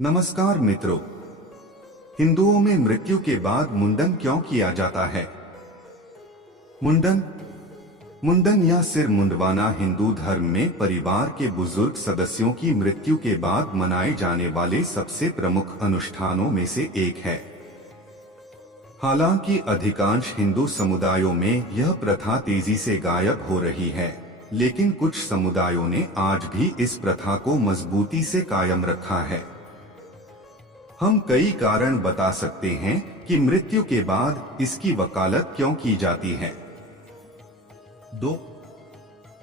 नमस्कार मित्रों। हिंदुओं में मृत्यु के बाद मुंडन क्यों किया जाता है? मुंडन मुंडन या सिर मुंडवाना हिंदू धर्म में परिवार के बुजुर्ग सदस्यों की मृत्यु के बाद मनाए जाने वाले सबसे प्रमुख अनुष्ठानों में से एक है। हालांकि अधिकांश हिंदू समुदायों में यह प्रथा तेजी से गायब हो रही है, लेकिन कुछ समुदायों ने आज भी इस प्रथा को मजबूती से कायम रखा है। हम कई कारण बता सकते हैं कि मृत्यु के बाद इसकी वकालत क्यों की जाती है।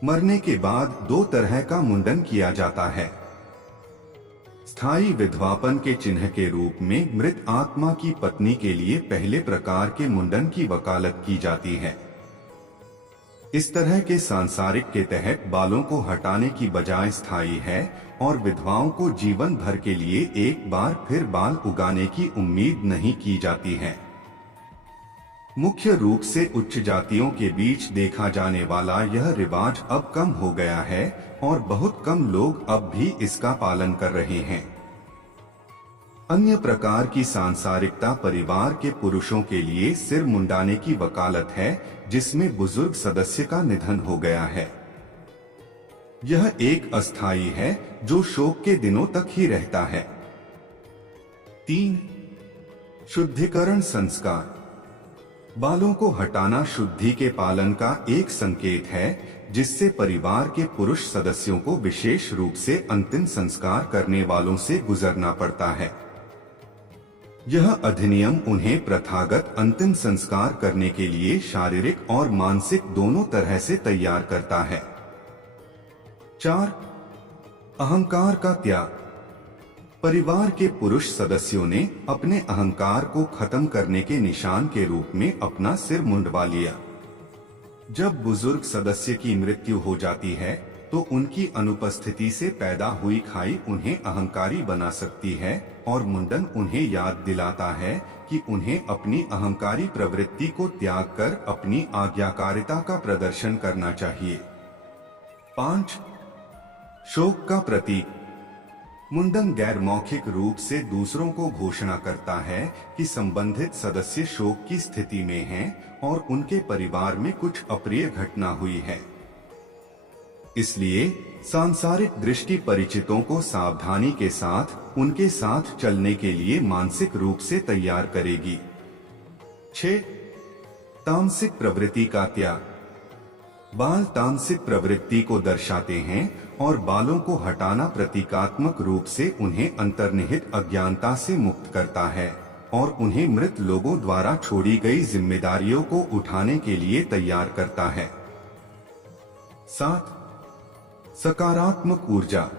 मरने के बाद दो तरह का मुंडन किया जाता है। स्थायी विधवापन के चिन्ह के रूप में मृत आत्मा की पत्नी के लिए पहले प्रकार के मुंडन की वकालत की जाती है। इस तरह के सांसारिक के तहत बालों को हटाने की बजाय स्थायी है और विधवाओं को जीवन भर के लिए एक बार फिर बाल उगाने की उम्मीद नहीं की जाती है। मुख्य रूप से उच्च जातियों के बीच देखा जाने वाला यह रिवाज अब कम हो गया है और बहुत कम लोग अब भी इसका पालन कर रहे हैं। अन्य प्रकार की सांसारिकता परिवार के पुरुषों के लिए सिर मुंडाने की वकालत है, जिसमें बुजुर्ग सदस्य का निधन हो गया है। यह एक अस्थायी है जो शोक के दिनों तक ही रहता है। 3. शुद्धिकरण संस्कार। बालों को हटाना शुद्धि के पालन का एक संकेत है, जिससे परिवार के पुरुष सदस्यों को विशेष रूप से अंतिम संस्कार करने वालों से गुजरना पड़ता है। यह अधिनियम उन्हें प्रथागत अंतिम संस्कार करने के लिए शारीरिक और मानसिक दोनों तरह से तैयार करता है। 4. अहंकार का त्याग। परिवार के पुरुष सदस्यों ने अपने अहंकार को खत्म करने के निशान के रूप में अपना सिर मुंडवा लिया। जब बुजुर्ग सदस्य की मृत्यु हो जाती है तो उनकी अनुपस्थिति से पैदा हुई खाई उन्हें अहंकारी बना सकती है और मुंडन उन्हें याद दिलाता है कि उन्हें अपनी अहंकारी प्रवृत्ति को त्याग कर अपनी आज्ञाकारिता का प्रदर्शन करना चाहिए। 5. शोक का प्रतीक। मुंडन गैर मौखिक रूप से दूसरों को घोषणा करता है कि संबंधित सदस्य शोक की स्थिति में हैं और उनके परिवार में कुछ अप्रिय घटना हुई है। इसलिए सांसारिक दृष्टि परिचितों को सावधानी के साथ उनके साथ चलने के लिए मानसिक रूप से तैयार करेगी। 6. तामसिक प्रवृत्ति का त्याग। बाल तामसिक प्रवृत्ति को दर्शाते हैं और बालों को हटाना प्रतीकात्मक रूप से उन्हें अंतर्निहित अज्ञानता से मुक्त करता है और उन्हें मृत लोगों द्वारा छोड़ी गई जिम्मेदारियों को उठाने के लिए तैयार करता है। 7. सकारात्मक ऊर्जा।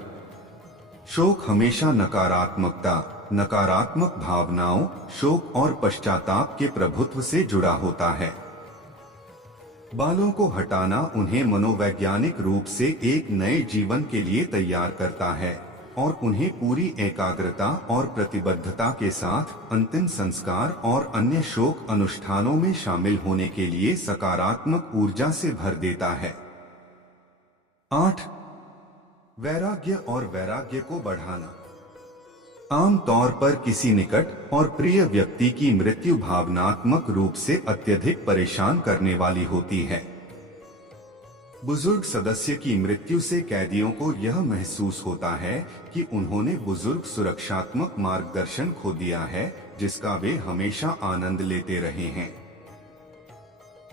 शोक हमेशा नकारात्मकता, नकारात्मक भावनाओं, शोक और पश्चाताप के प्रभुत्व से जुड़ा होता है। बालों को हटाना उन्हें मनोवैज्ञानिक रूप से एक नए जीवन के लिए तैयार करता है और उन्हें पूरी एकाग्रता और प्रतिबद्धता के साथ अंतिम संस्कार और अन्य शोक अनुष्ठानों में शामिल होने के लिए सकारात्मक ऊर्जा से भर देता है। 8. वैराग्य और वैराग्य को बढ़ाना। आमतौर पर किसी निकट और प्रिय व्यक्ति की मृत्यु भावनात्मक रूप से अत्यधिक परेशान करने वाली होती है। बुजुर्ग सदस्य की मृत्यु से कैदियों को यह महसूस होता है कि उन्होंने बुजुर्ग सुरक्षात्मक मार्गदर्शन खो दिया है, जिसका वे हमेशा आनंद लेते रहे हैं।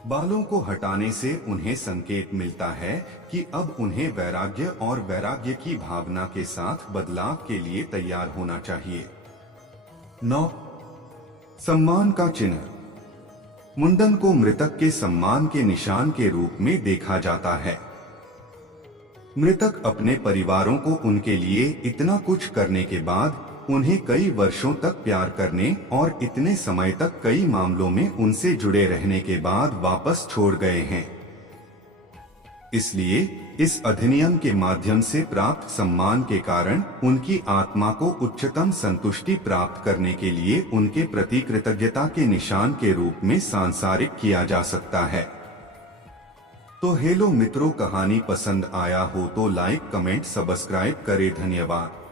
बालों को हटाने से उन्हें संकेत मिलता है कि अब उन्हें वैराग्य और वैराग्य की भावना के साथ बदलाव के लिए तैयार होना चाहिए। 9. सम्मान का चिन्ह। मुंडन को मृतक के सम्मान के निशान के रूप में देखा जाता है। मृतक अपने परिवारों को उनके लिए इतना कुछ करने के बाद उन्हें कई वर्षों तक प्यार करने और इतने समय तक कई मामलों में उनसे जुड़े रहने के बाद वापस छोड़ गए हैं। इसलिए इस अधिनियम के माध्यम से प्राप्त सम्मान के कारण उनकी आत्मा को उच्चतम संतुष्टि प्राप्त करने के लिए उनके प्रति कृतज्ञता के निशान के रूप में सांसारिक किया जा सकता है। तो हेलो मित्रों, कहानी पसंद आया हो तो लाइक, कमेंट, सब्सक्राइब करें। धन्यवाद।